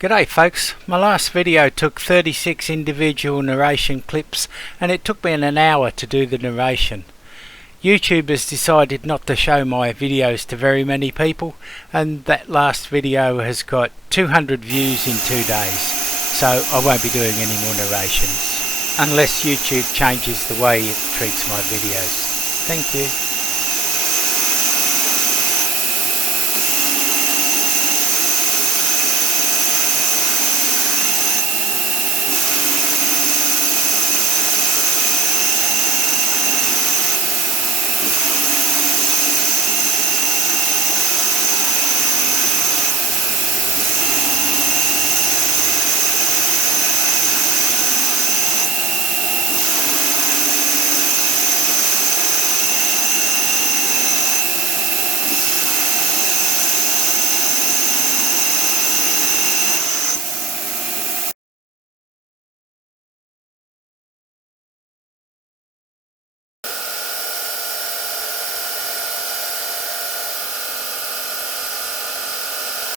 G'day folks, my last video took 36 individual narration clips and it took me an hour to do the narration. YouTube has decided not to show my videos to very many people, and that last video has got 200 views in 2 days, so I won't be doing any more narrations unless YouTube changes the way it treats my videos. Thank you.